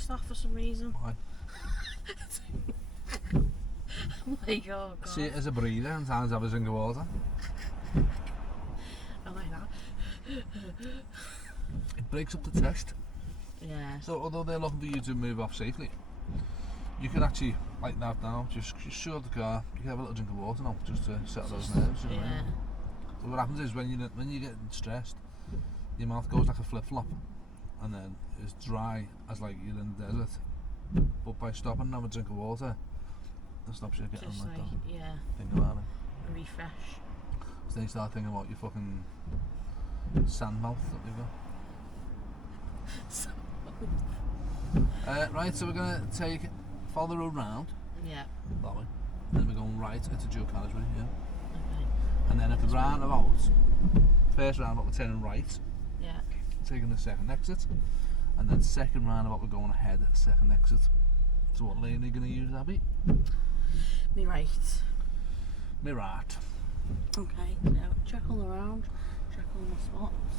pissed off for some reason. Why? I'm like, oh god. See it as a breather and sometimes have a drink of water. I like that. It breaks up the test. Yeah. So although they're looking for you to move off safely, you can actually, like that now, just shut the car, you can have a little drink of water now, just to settle those nerves. You know what I mean? So what happens is when you get stressed, your mouth goes like a flip-flop, and then it's dry as like you're in the desert. But by stopping and having a drink of water, it stops you getting Just like that. yeah. Think about it. A refresh. So then you start thinking about your fucking sand mouth that you've got. Right, so we're going to follow the road round, Yeah. that way. Then we're going right into dual carriageway, yeah. Okay. And then at the roundabout, first roundabout we're turning right, Yeah. taking the second exit. And then second roundabout we're going ahead at the second exit. So what lane are you going to use, Abbie? Me right. Me right. Okay, now check all around, check all my spots.